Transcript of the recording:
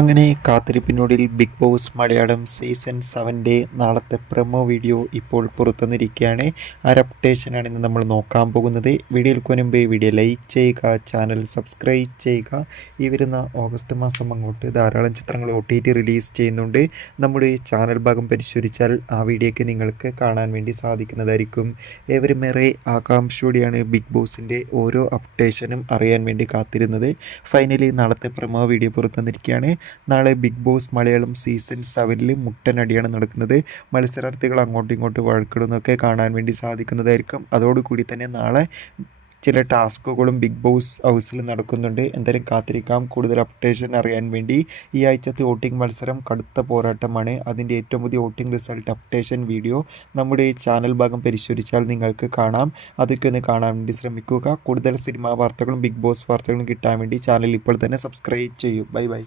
അങ്ങനെ കാത്തിരിപ്പിനൊടുവിൽ big Boss Malayalam season 7 നാളത്തെ promo video ഇപ്പോൾ പുറത്തുവന്നിരിക്കുകയാണ്. ആ ഒരു അപ്ഡേഷനാണ് ഇന്ന് നമ്മൾ നോക്കാൻ പോകുന്നത്. വീഡിയോയിൽ മുൻപ് വീഡിയോ ലൈക്ക് ചെയ്യുക, ചാനൽ സബ്സ്ക്രൈബ് ചെയ്യുക. ഈ വരുന്ന ഓഗസ്റ്റ് മാസം അങ്ങോട്ട് ധാരാളം ചിത്രങ്ങൾ OTT റിലീസ് ചെയ്യുന്നുണ്ട്. നമ്മുടെ ചാനൽ ഭാഗം പരിശോധിച്ചാൽ ആ വീഡിയോയ്ക്ക് നിങ്ങൾക്ക് കാണാൻ വേണ്ടി സാധിക്കുന്നതായിരിക്കും. ഏവരും ഏറെ ആകാംക്ഷയോടെയാണ് ബിഗ് ബോസിൻ്റെ ഓരോ അപ്ഡേഷനും അറിയാൻ വേണ്ടി കാത്തിരുന്നത്. ഫൈനലി നാളത്തെ പ്രൊമോ വീഡിയോ പുറത്തുവന്നിരിക്കുകയാണ്. നാളെ ബിഗ് ബോസ് മലയാളം സീസൺ 7 മുട്ടനടിയാണ് നടക്കുന്നത്. മത്സരാർത്ഥികൾ അങ്ങോട്ടും ഇങ്ങോട്ടും വഴക്കിടുന്നൊക്കെ കാണാൻ വേണ്ടി സാധിക്കുന്നതായിരിക്കും. അതോടുകൂടി തന്നെ നാളെ ചില ടാസ്കുകളും ബിഗ് ബോസ് ഹൗസിൽ നടക്കുന്നുണ്ട്. എന്തായാലും കാത്തിരിക്കാം കൂടുതൽ അപ്ഡേഷൻ അറിയാൻ വേണ്ടി. ഈ ആഴ്ചത്തെ വോട്ടിംഗ് മത്സരം കടുത്ത പോരാട്ടമാണ്. അതിൻ്റെ ഏറ്റവും പുതിയ വോട്ടിംഗ് റിസൾട്ട് അപ്ഡേഷൻ വീഡിയോ നമ്മുടെ ചാനൽ ഭാഗം പരിശോധിച്ചാൽ നിങ്ങൾക്ക് കാണാം. അതൊക്കെ ഒന്ന് കാണാൻ വേണ്ടി ശ്രമിക്കുക. കൂടുതൽ സിനിമാ വാർത്തകളും ബിഗ് ബോസ് വാർത്തകളും കിട്ടാൻ വേണ്ടി ചാനൽ ഇപ്പോൾ തന്നെ സബ്സ്ക്രൈബ് ചെയ്യൂ. Bye bye.